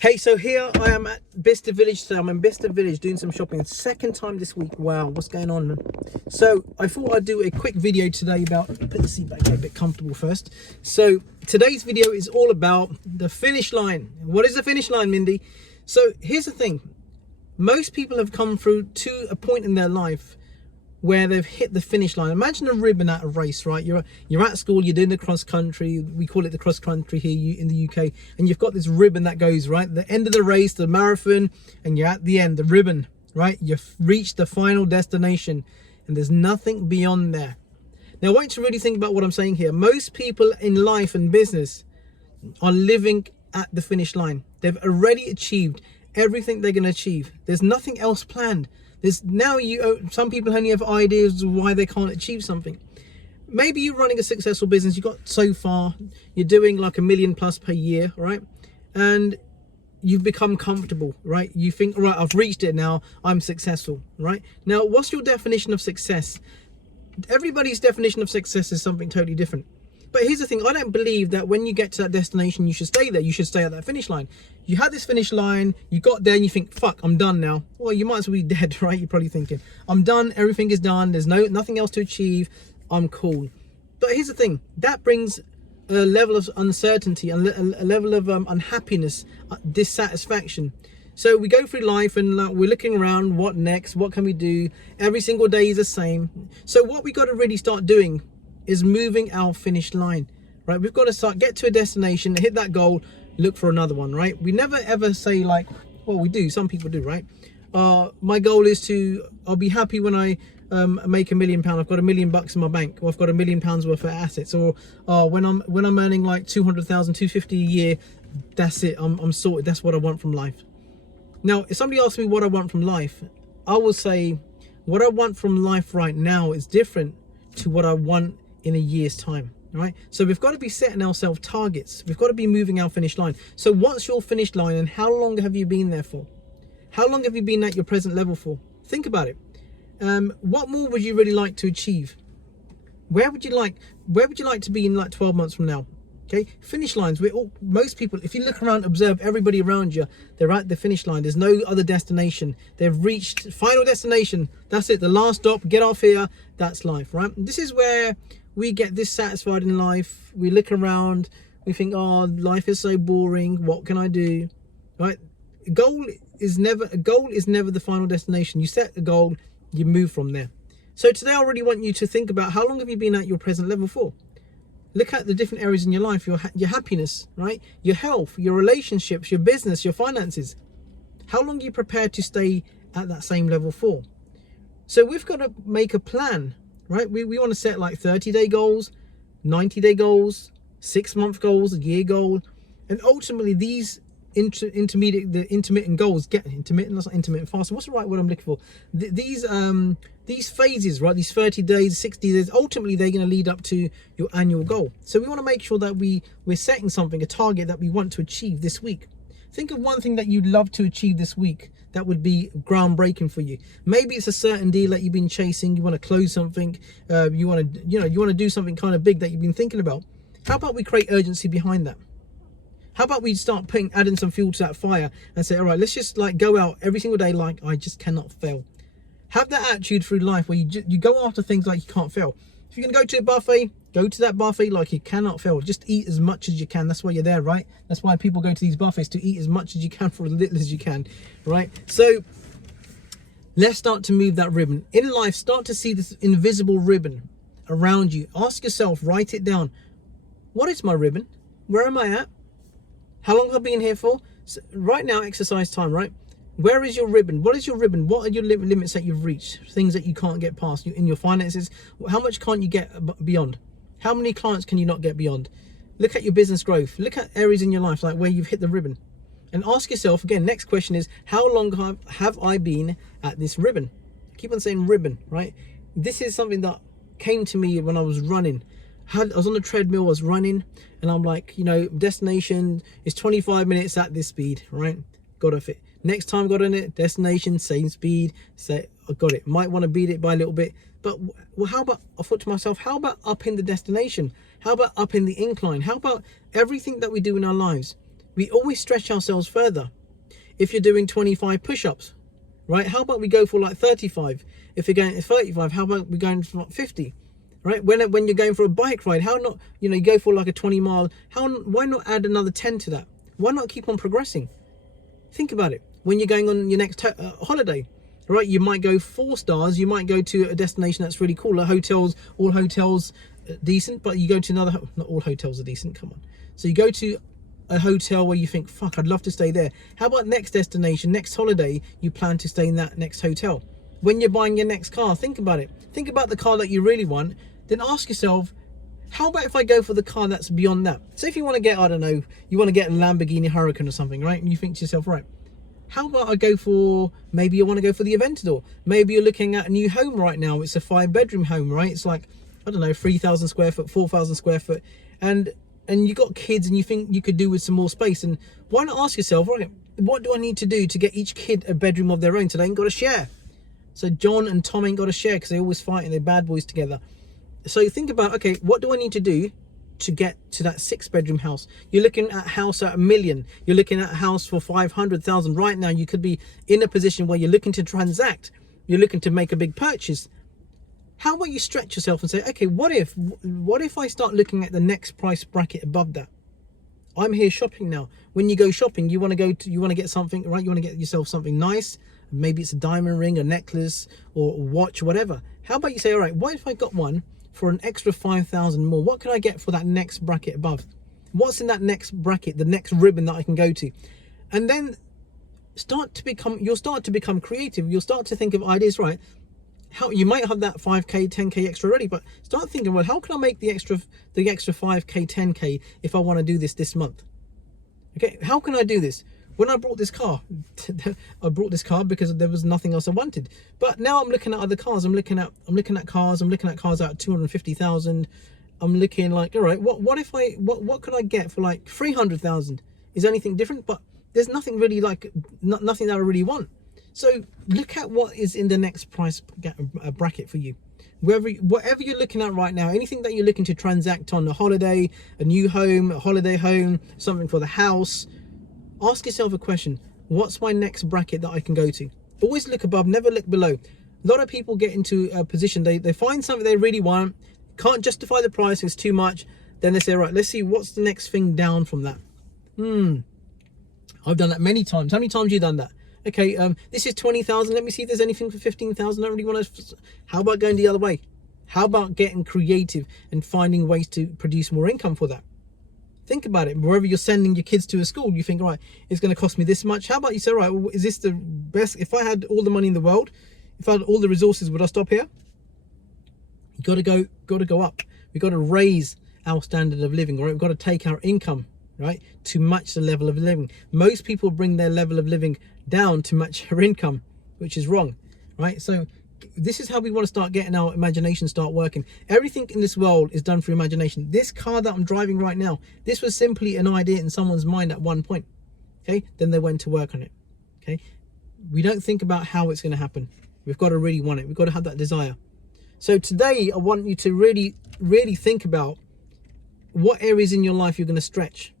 Hey, so here I am at Bicester Village. So I'm in Bicester Village doing some shopping. Second time this week. Wow, what's going on, man? So I thought I'd do a quick video today about, put the seat back, get a bit comfortable first. So today's video is all about the finish line. What is the finish line, Mindy? So here's the thing. Most people have come through to a point in their life where they've hit the finish line. Imagine a ribbon at a race, right? You're at school, you're doing the cross country. We call it the cross country here in the UK. And you've got this ribbon that goes, right? The end of the race, the marathon, and you're at the end, the ribbon, right? You've reached the final destination and there's nothing beyond there. Now, I want you to really think about what I'm saying here. Most people in life and business are living at the finish line. They've already achieved everything they're going to achieve. There's nothing else planned. Some people only have ideas of why they can't achieve something. Maybe you're running a successful business, you got so far, you're doing like $1 million plus per year, right? And you've become comfortable, right? You think, right, I've reached it now, I'm successful, right? Now, what's your definition of success? Everybody's definition of success is something totally different. But here's the thing, I don't believe that when you get to that destination, you should stay there. You should stay at that finish line. You had this finish line, you got there and you think, fuck, I'm done now. Well, you might as well be dead, right? You're probably thinking, I'm done, everything is done, there's nothing else to achieve, I'm cool. But here's the thing, that brings a level of uncertainty, a level of unhappiness, dissatisfaction. So we go through life and we're looking around, what next, what can we do? Every single day is the same. So what we got to really start doing is moving our finish line, right? We've got to get to a destination, hit that goal, look for another one, right? We never ever say like, well, we do, some people do, right? My goal is I'll be happy when I make £1 million. I've got $1 million in my bank, or I've got £1 million worth of assets, or when I'm earning like 200,000, 250 a year, that's it, I'm sorted. That's what I want from life. Now, if somebody asks me what I want from life, I will say what I want from life right now is different to what I want in a year's time, right? So we've got to be setting ourselves targets. We've got to be moving our finish line. So what's your finish line and how long have you been there for? How long have you been at your present level for? Think about it. What more would you really like to achieve? Where would you like to be in like 12 months from now? Okay, finish lines. Most people, if you look around, observe everybody around you, they're at the finish line. There's no other destination. They've reached final destination. That's it. The last stop. Get off here. That's life, right? This is where we get dissatisfied in life. We look around. We think, oh, life is so boring. What can I do? Right? A goal is never the final destination. You set a goal, you move from there. So today, I really want you to think about how long have you been at your present level for? Look at the different areas in your life, your happiness, right? Your health, your relationships, your business, your finances. How long are you prepared to stay at that same level for? So we've got to make a plan, right? We want to set like 30-day goals, 90-day goals, 6-month goals, a year goal. And ultimately these intermittent goals get intermittent fasting. What's the right word I'm looking for? These phases, right? These 30 days, 60 days, ultimately they're going to lead up to your annual goal. So we want to make sure that we're setting something, a target that we want to achieve this week. Think of one thing that you'd love to achieve this week that would be groundbreaking for you. Maybe it's a certain deal that you've been chasing. You want to close something. You want to do something kind of big that you've been thinking about. How about we create urgency behind that? How about we start adding some fuel to that fire and say, all right, let's just like go out every single day like I just cannot fail. Have that attitude through life where you go after things like you can't fail. If you're going to go to a buffet, go to that buffet like you cannot fail. Just eat as much as you can. That's why you're there, right? That's why people go to these buffets, to eat as much as you can for as little as you can, right? So let's start to move that ribbon. In life, start to see this invisible ribbon around you. Ask yourself, write it down. What is my ribbon? Where am I at? How long have I been here for? So right now, exercise time, right? Where is your ribbon? What is your ribbon? What are your limits that you've reached? Things that you can't get past in your finances. How much can't you get beyond? How many clients can you not get beyond? Look at your business growth. Look at areas in your life like where you've hit the ribbon. And ask yourself, again, next question is, how long have I been at this ribbon? Keep on saying ribbon, right? This is something that came to me when I was running. I was on the treadmill, I was running, and I'm like, destination is 25 minutes at this speed, right? Got off it. Next time got on it, destination, same speed, say, I got it. Might want to beat it by a little bit. But how about, I thought to myself, how about up in the destination? How about up in the incline? How about everything that we do in our lives? We always stretch ourselves further. If you're doing 25 push-ups, right? How about we go for like 35? If you're going to 35, how about we going for 50? Right? When you're going for a bike ride, how not, you go for like a 20 mile, why not add another 10 to that? Why not keep on progressing? Think about it. When you're going on your next holiday, right? You might go 4 stars, you might go to a destination that's really cool. All hotels decent, but you go to another, not all hotels are decent, come on. So you go to a hotel where you think, fuck, I'd love to stay there. How about next destination, next holiday, you plan to stay in that next hotel? When you're buying your next car, think about it. Think about the car that you really want. Then ask yourself, how about if I go for the car that's beyond that? So if you want to get, I don't know, you want to get a Lamborghini Huracan or something, right? And you think to yourself, right, how about I go for, maybe you want to go for the Aventador. Maybe you're looking at a new home right now. It's a 5-bedroom home, right? It's like, I don't know, 3,000 square foot, 4,000 square foot. And you got kids and you think you could do with some more space. And why not ask yourself, right, what do I need to do to get each kid a bedroom of their own so they ain't got to share? So John and Tom ain't got to share because they always fight and they're bad boys together. So think about, okay, what do I need to do to get to that 6-bedroom house? You're looking at a house at $1 million. You're looking at a house for 500,000. Right now, you could be in a position where you're looking to transact. You're looking to make a big purchase. How about you stretch yourself and say, okay, what if I start looking at the next price bracket above that? I'm here shopping now. When you go shopping, you want to get something, right? You want to get yourself something nice. Maybe it's a diamond ring, a necklace, or a watch, whatever. How about you say, all right, what if I got one for an extra 5,000 more? What can I get for that next bracket above? What's in that next bracket, the next ribbon that I can go to? And then you'll start to become creative. You'll start to think of ideas, right? How you might have that 5k, 10k extra already, but start thinking, well, how can I make the extra 5k, 10k if I want to do this month? Okay, how can I do this? When I bought this car, I brought this car because there was nothing else I wanted. But now I'm looking at other cars. I'm looking at cars out 250,000. I'm looking like, all right, what could I get for like 300,000? Is anything different? But there's nothing really nothing that I really want. So look at what is in the next price bracket for you. Whatever you're looking at right now, anything that you're looking to transact on, a holiday, a new home, a holiday home, something for the house, ask yourself a question. What's my next bracket that I can go to? Always look above, never look below. A lot of people get into a position, they find something they really want, can't justify the price, it's too much. Then they say, right, let's see what's the next thing down from that. I've done that many times. How many times have you done that? Okay, this is 20,000. Let me see if there's anything for 15,000. I don't really want to. How about going the other way? How about getting creative and finding ways to produce more income for that? Think about it. Wherever you're sending your kids to a school, you think, right, it's going to cost me this much. How about you say, right, well, is this the best? If I had all the money in the world, if I had all the resources, would I stop here? You got to go up. We've got to raise our standard of living, right? We've got to take our income, right, to match the level of living. Most people bring their level of living down to match their income, which is wrong, right? So this is how we want to start getting our imagination start working. Everything in this world is done through imagination. This car that I'm driving right now, this was simply an idea in someone's mind at one point. Okay, then they went to work on it. Okay, we don't think about how it's going to happen. We've got to really want it. We've got to have that desire. So today I want you to really think about what areas in your life you're going to stretch.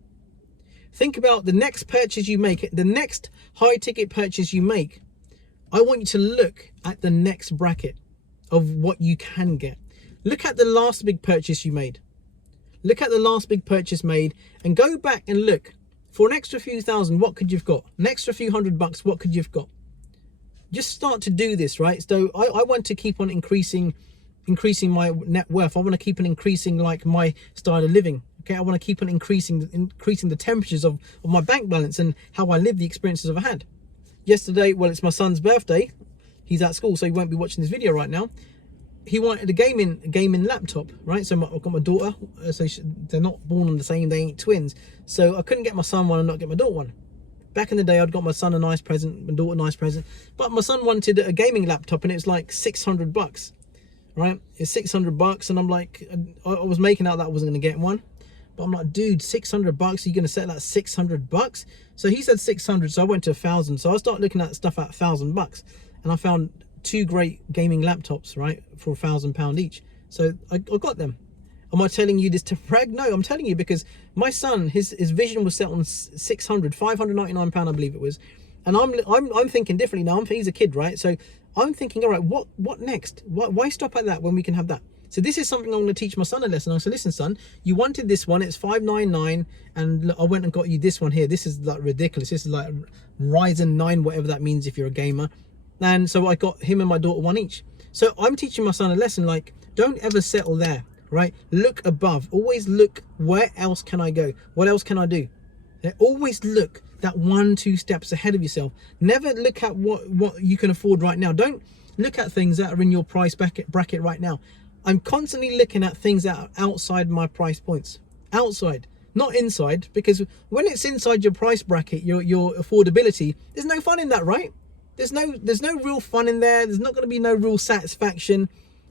Think about the next purchase you make, the next high ticket purchase you make. I want you to look at the next bracket of what you can get. Look at the last big purchase you made. Look at the last big purchase made and go back and look. For an extra few thousand, what could you've got? An extra few $100, what could you've got? Just start to do this, right? So I want to keep on increasing my net worth. I want to keep on increasing like my style of living. Okay, I want to keep on increasing the temperatures of my bank balance and how I live, the experiences I've had. Yesterday, well, it's my son's birthday. He's at school, so he won't be watching this video right now. He wanted a gaming laptop, right? So I've got my daughter, so they're not born on the same, they ain't twins. So I couldn't get my son one and not get my daughter one. Back in the day, I'd got my son a nice present, my daughter a nice present. But my son wanted a gaming laptop and it was like $600, right? It's $600 and I'm like, I was making out that I wasn't going to get one. But I'm like, dude, $600, you're going to set that $600? So he said 600, so I went to 1,000. So I started looking at stuff at $1,000 and I found two great gaming laptops, right, for £1,000 each. So I got them. Am I telling you this to brag? No, I'm telling you because my son, his vision was set on 599 pound, I believe it was. And I'm thinking differently now. He's a kid, right? So I'm thinking, all right, what next? Why stop at that when we can have that? So this is something I'm going to teach my son a lesson. I said, listen, son, you wanted this one. It's 599, and look, I went and got you this one here. This is like ridiculous. This is like Ryzen 9, whatever that means if you're a gamer. And so I got him and my daughter one each. So I'm teaching my son a lesson, like, don't ever settle there, right? Look above. Always look, where else can I go? What else can I do? Always look that 1-2 steps ahead of yourself. Never look at what you can afford right now. Don't look at things that are in your price bracket right now. I'm constantly looking at things that are outside my price points. Outside, not inside, because when it's inside your price bracket, your affordability, there's no fun in that, right? There's no real fun in there. There's not going to be no real satisfaction.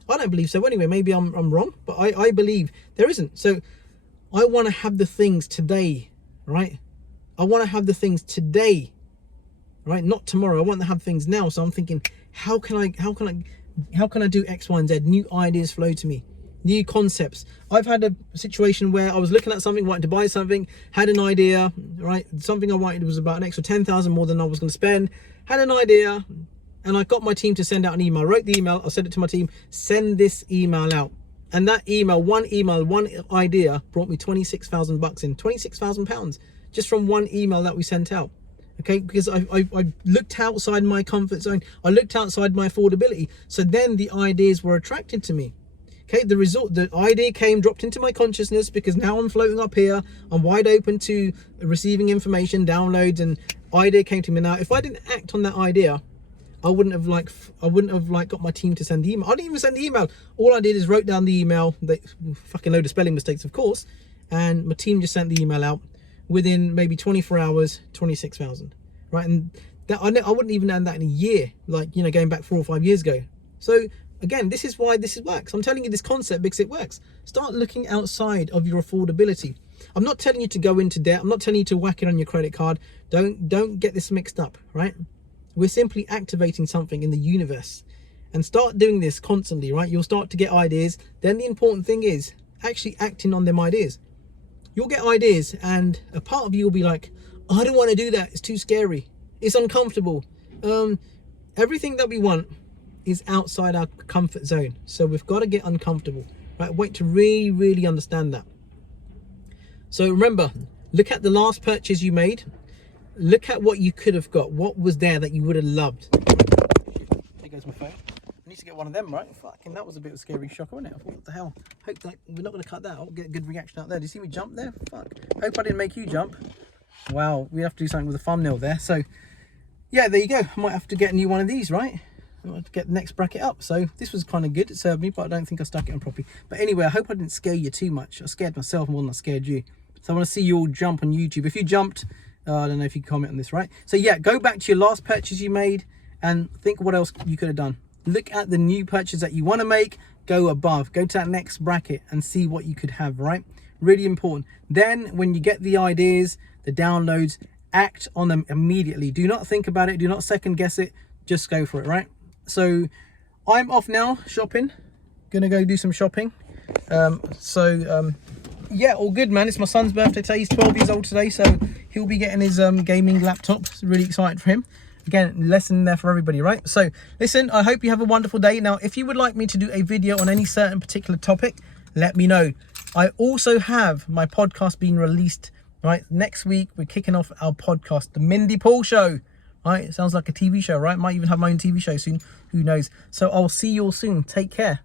I don't believe so. Anyway, maybe I'm wrong, but I believe there isn't. So I want to have the things today, right? I want to have the things today, right? Not tomorrow. I want to have things now. So I'm thinking, how can I do X, Y, and Z? New ideas flow to me, new concepts. I've had a situation where I was looking at something, wanting to buy something, had an idea, right? Something I wanted was about an extra 10,000 more than I was going to spend. Had an idea, and I got my team to send out an email. I wrote the email, I sent it to my team, send this email out. And that email, one idea brought me 26,000 bucks in, 26,000 pounds, just from one email that we sent out. Okay, because I looked outside my comfort zone. I looked outside my affordability. So then the ideas were attracted to me. Okay, the idea came, dropped into my consciousness, because now I'm floating up here. I'm wide open to receiving information, downloads, and idea came to me. Now, if I didn't act on that idea, I wouldn't have got my team to send the email. I didn't even send the email. All I did is wrote down the email. They fucking load of spelling mistakes, of course, and my team just sent the email out. Within maybe 24 hours, 26,000, right? And that I wouldn't even earn that in a year, like, you know, going back 4 or 5 years ago. So again, this is why this works. I'm telling you this concept because it works. Start looking outside of your affordability. I'm not telling you to go into debt. I'm not telling you to whack it on your credit card. Don't get this mixed up, right? We're simply activating something in the universe, and start doing this constantly, right? You'll start to get ideas. Then the important thing is actually acting on them ideas. You'll get ideas, and a part of you will be like, oh, I don't want to do that. It's too scary. It's uncomfortable. Everything that we want is outside our comfort zone. So we've got to get uncomfortable, right? Wait to really, really understand that. So remember, look at the last purchase you made. Look at what you could have got. What was there that you would have loved? There goes my phone. I need to get one of them, right? Fucking, that was a bit of a scary shock, wasn't it? I thought, what the hell? Hope that we're not going to cut that. I'll get a good reaction out there. Do you see me jump there? Fuck. Hope I didn't make you jump. Wow, we have to do something with a thumbnail there. So, yeah, there you go. I might have to get a new one of these, right? I might have to get the next bracket up. So this was kind of good. It served me, but I don't think I stuck it on properly. But anyway, I hope I didn't scare you too much. I scared myself more than I scared you. So I want to see you all jump on YouTube. If you jumped, I don't know if you can comment on this, right? So yeah, go back to your last purchase you made and think what else you could have done. Look at the new purchase that you want to make, go above, go to that next bracket and see what you could have, right? Really important. Then when you get the ideas, the downloads, act on them immediately. Do not think about it. Do not second guess it. Just go for it, right? So I'm off now shopping. Gonna go do some shopping. Yeah, all good, man. It's my son's birthday today. He's 12 years old today, so he'll be getting his gaming laptop. It's really excited for him. Again, lesson there for everybody, right? So listen, I hope you have a wonderful day. Now, if you would like me to do a video on any certain particular topic, let me know. I also have my podcast being released, right? Next week, we're kicking off our podcast, The Mindy Paul Show, right? It sounds like a TV show, right? Might even have my own TV show soon. Who knows? So I'll see you all soon. Take care.